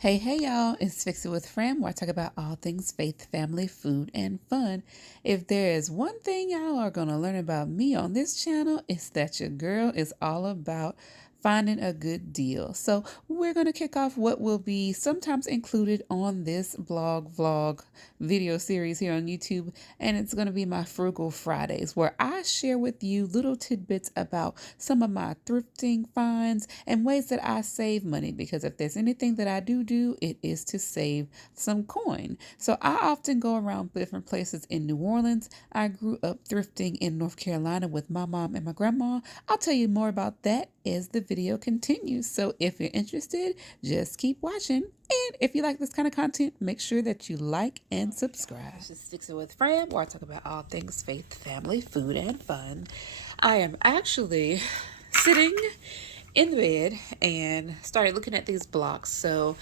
Hey, y'all, it's Fix It with Fran, where I talk about all things faith, family, food, and fun. If there is one thing y'all are going to learn about me on this channel, it's that your girl is all about finding a good deal. So we're going to kick off what will be sometimes included on this vlog video series here on YouTube, and it's going to be my Frugal Fridays, where I share with you little tidbits about some of my thrifting finds and ways that I save money, because if there's anything that I do, it is to save some coin. So I often go around different places in New Orleans. I grew up thrifting in North Carolina with my mom and my grandma. I'll tell you more about that as the video continues. So if you're interested, just keep watching. And if you like this kind of content, make sure that you like and subscribe. Just Fix It with Fran, where I talk about all things faith, family, food, and fun. I am actually sitting in the bed and started looking at these blocks. So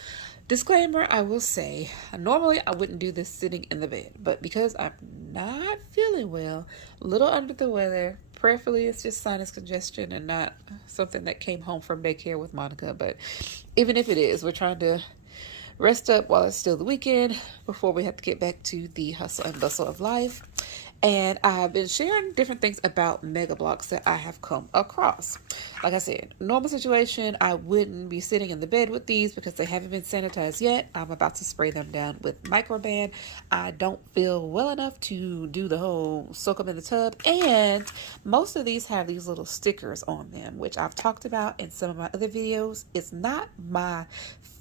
disclaimer, I will say, normally I wouldn't do this sitting in the bed, but because I'm not feeling well, a little under the weather, prayerfully it's just sinus congestion and not something that came home from daycare with Monica. But even if it is, we're trying to rest up while it's still the weekend before we have to get back to the hustle and bustle of life. And I've been sharing different things about Mega Bloks that I have come across. Like I said, normal situation, I wouldn't be sitting in the bed with these because they haven't been sanitized yet. I'm about to spray them down with Microban. I don't feel well enough to do the whole soak them in the tub. And most of these have these little stickers on them, which I've talked about in some of my other videos. It's not my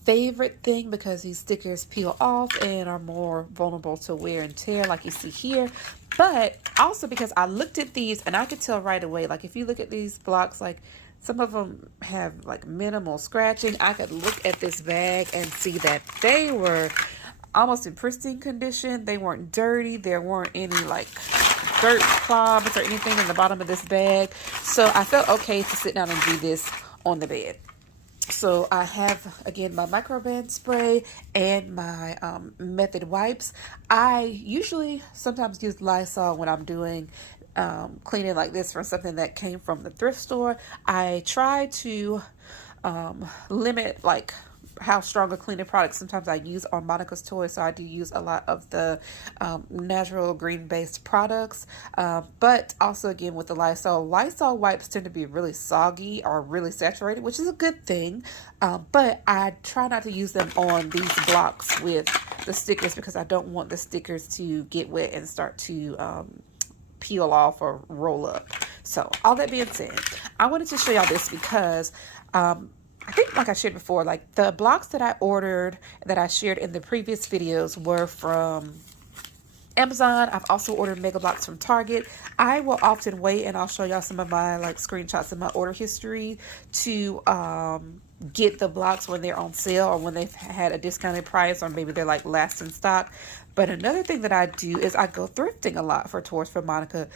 favorite thing because these stickers peel off and are more vulnerable to wear and tear, like you see here. But also because I looked at these and I could tell right away, like if you look at these blocks, like some of them have like minimal scratching. I could look at this bag and see that they were almost in pristine condition. They weren't dirty. There weren't any like dirt clogs or anything in the bottom of this bag. So I felt okay to sit down and do this on the bed. So I have, again, my Microban spray and my Method wipes. I usually sometimes use Lysol when I'm doing cleaning like this from something that came from the thrift store. I try to limit like how strong a cleaning product sometimes I use on Monica's toys, so I do use a lot of the natural green based products, but also again with the Lysol wipes tend to be really soggy or really saturated, which is a good thing, but I try not to use them on these blocks with the stickers because I don't want the stickers to get wet and start to peel off or roll up. So all that being said, I wanted to show y'all this because I think, like I shared before, like the blocks that I ordered that I shared in the previous videos were from Amazon. I've also ordered Mega Bloks from Target. I will often wait, and I'll show y'all some of my like screenshots of my order history to get the blocks when they're on sale or when they've had a discounted price, or maybe they're like last in stock. But another thing that I do is I go thrifting a lot for tours for Monica,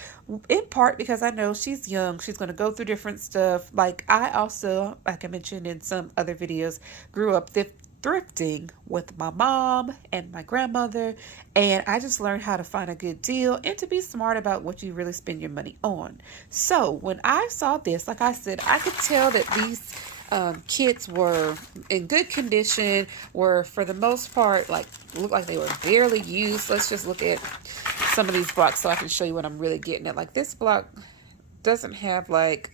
in part because I know she's young. She's going to go through different stuff. Like I also, like I mentioned in some other videos, grew up thrifting with my mom and my grandmother, and I just learned how to find a good deal and to be smart about what you really spend your money on. So when I saw this, like I said, I could tell that these kits were in good condition, were for the most part like looked like they were barely used. Let's just look at some of these blocks so I can show you what I'm really getting at. Like this block doesn't have like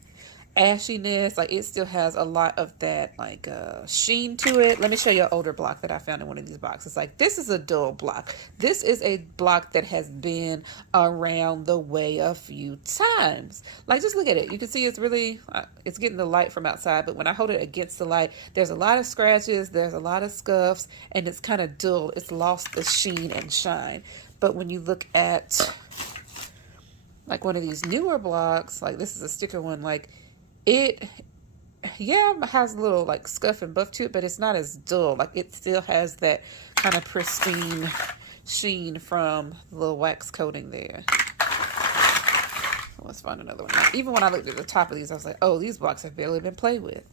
ashiness, like it still has a lot of that like sheen to it. Let me show you an older block that I found in one of these boxes. Like this is a dull block. This is a block that has been around the way a few times. Like just look at it. You can see it's really it's getting the light from outside, but when I hold it against the light, there's a lot of scratches, there's a lot of scuffs, and it's kind of dull. It's lost the sheen and shine. But when you look at like one of these newer blocks, like this is a sticker one, like it, yeah, has a little like scuff and buff to it, but it's not as dull. Like it still has that kind of pristine sheen from the little wax coating there. Let's find another one. Even when I looked at the top of these, I was like, oh, these blocks have barely been played with.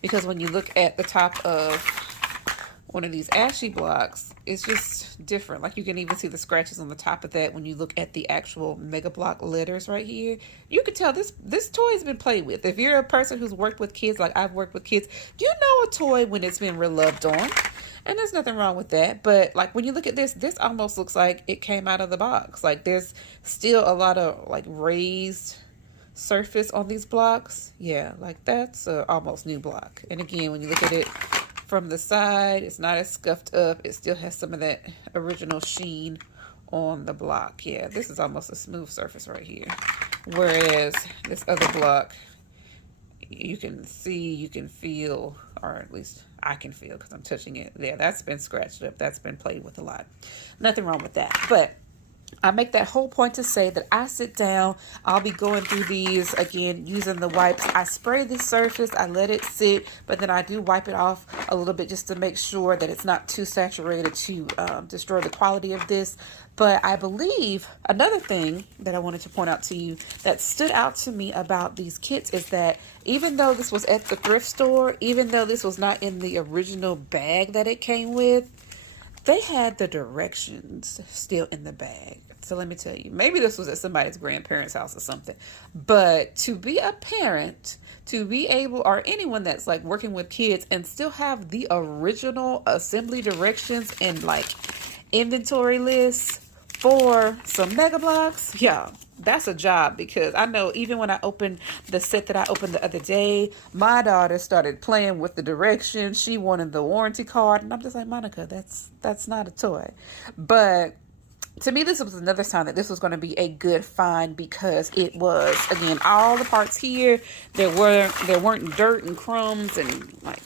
Because when you look at the top of one of these ashy blocks, it's just different. Like you can even see the scratches on the top of that when you look at the actual Mega Blok letters right here. You can tell this toy has been played with. If you're a person who's worked with kids, like I've worked with kids, you know a toy when it's been rubbed on. And there's nothing wrong with that. But like when you look at this almost looks like it came out of the box. Like there's still a lot of like raised surface on these blocks. Yeah, like that's a almost new block. And again, when you look at it from the side, it's not as scuffed up. It still has some of that original sheen on the block. Yeah, this is almost a smooth surface right here. Whereas this other block, you can see, you can feel, or at least I can feel because I'm touching it. Yeah, that's been scratched up. That's been played with a lot. Nothing wrong with that. But I make that whole point to say that I sit down, I'll be going through these again using the wipes. I spray the surface, I let it sit, but then I do wipe it off a little bit just to make sure that it's not too saturated to destroy the quality of this. But I believe another thing that I wanted to point out to you that stood out to me about these kits is that even though this was at the thrift store, even though this was not in the original bag that it came with, they had the directions still in the bag. So let me tell you, maybe this was at somebody's grandparents' house or something. But to be a parent, to be able, or anyone that's like working with kids and still have the original assembly directions and like inventory lists for some Mega Bloks, yeah, that's a job. Because I know even when I opened the set that I opened the other day, my daughter started playing with the directions. She wanted the warranty card, and I'm just like, Monica, that's not a toy. But to me, this was another sign that this was going to be a good find, because it was, again, all the parts here. There weren't dirt and crumbs and like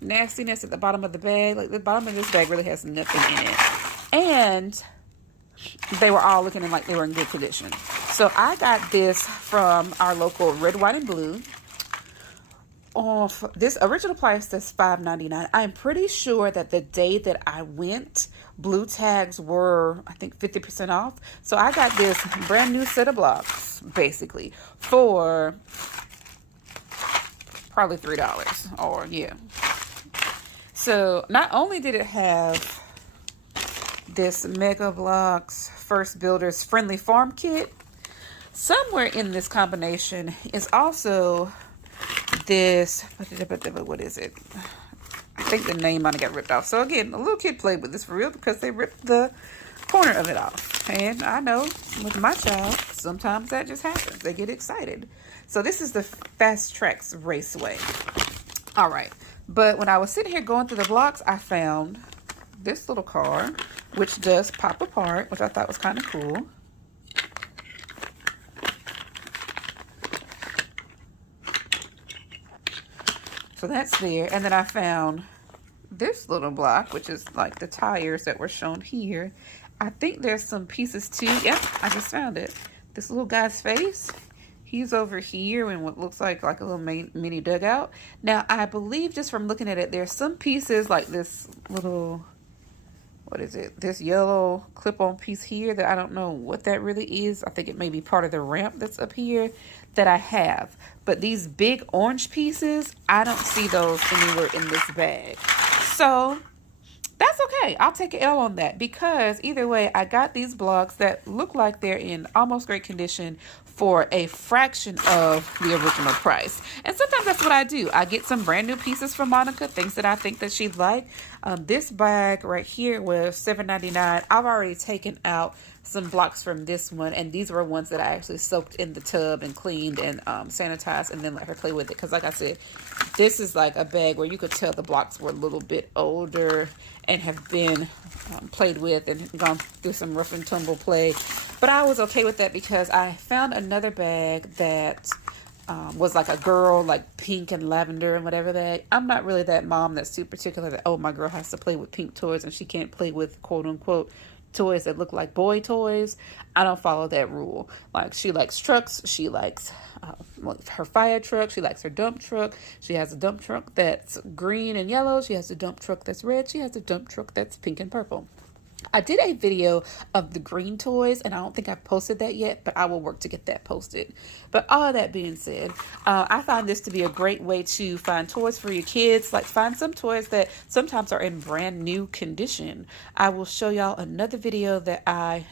nastiness at the bottom of the bag. Like the bottom of this bag really has nothing in it, and they were all looking like they were in good condition. So I got this from our local Red, White, and Blue. This original price is $5.99. I'm pretty sure that the day that I went, blue tags were, I think, 50% off. So I got this brand new set of blocks, basically, for probably $3 or yeah. So not only did it have this Mega Bloks First Builders Friendly Farm Kit, somewhere in this combination is also this, what is it? I think the name might have got ripped off. So again, a little kid played with this for real because they ripped the corner of it off. And I know with my child, sometimes that just happens. They get excited. So this is the Fast Tracks Raceway. All right. But when I was sitting here going through the blocks, I found this little car, which does pop apart, which I thought was kind of cool. So that's there. And then I found this little block, which is like the tires that were shown here. I think there's some pieces too. Yep, I just found it. This little guy's face, he's over here in what looks like a little mini dugout. Now, I believe just from looking at it, there's some pieces like this little, what is it? This yellow clip-on piece here that I don't know what that really is. I think it may be part of the ramp that's up here that I have. But these big orange pieces, I don't see those anywhere in this bag. So that's okay. I'll take an L on that, because either way, I got these blocks that look like they're in almost great condition for a fraction of the original price. And sometimes that's what I do. I get some brand new pieces from Monica, things that I think that she'd like. This bag right here was $7.99. I've already taken out some blocks from this one, and these were ones that I actually soaked in the tub and cleaned and sanitized and then let her play with it. Because like I said, this is like a bag where you could tell the blocks were a little bit older and have been played with and gone through some rough and tumble play. But I was okay with that because I found another bag that was like a girl, like pink and lavender and whatever bag. I'm not really that mom that's too particular that, oh, my girl has to play with pink toys and she can't play with quote unquote toys that look like boy toys. I don't follow that rule. Like, she likes trucks. She likes her fire truck. She likes her dump truck. She has a dump truck that's green and yellow. She has a dump truck that's red. She has a dump truck that's pink and purple. I did a video of the green toys, and I don't think I've posted that yet, but I will work to get that posted. But all of that being said, I find this to be a great way to find toys for your kids. Like, find some toys that sometimes are in brand new condition. I will show y'all another video that I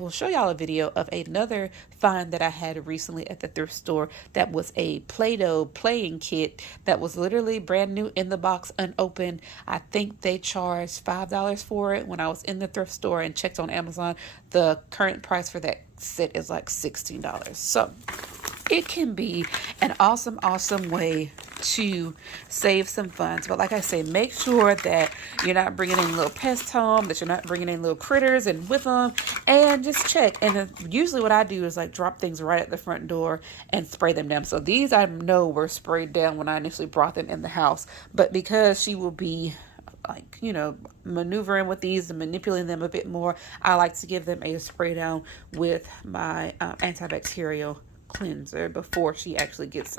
will show y'all a video of another find that I had recently at the thrift store. That was a Play-Doh playing kit that was literally brand new in the box, unopened. I think they charged $5 for it. When I was in the thrift store and checked on Amazon, the current price for that set is like $16. So it can be an awesome way to save some funds. But like I say, make sure that you're not bringing in little pests home, that you're not bringing in little critters and with them, and just check. And usually what I do is like drop things right at the front door and spray them down. So these I know were sprayed down when I initially brought them in the house, but because she will be like, maneuvering with these and manipulating them a bit more, I like to give them a spray down with my antibacterial cleanser before she actually gets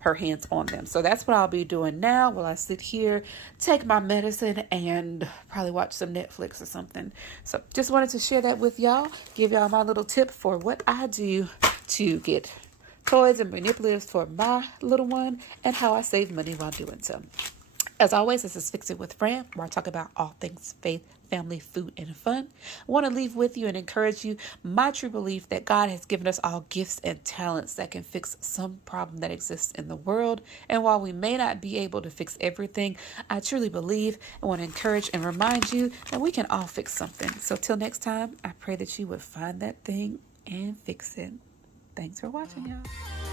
her hands on them. So that's what I'll be doing now while I sit here, take my medicine, and probably watch some Netflix or something. So just wanted to share that with y'all, give y'all my little tip for what I do to get toys and manipulatives for my little one, and how I save money while doing so. As always, this is Fix It with Fran, where I talk about all things faith, family, food, and fun. I want to leave with you and encourage you my true belief that God has given us all gifts and talents that can fix some problem that exists in the world. And while we may not be able to fix everything, I truly believe and want to encourage and remind you that we can all fix something. So till next time, I pray that you would find that thing and fix it. Thanks for watching, y'all.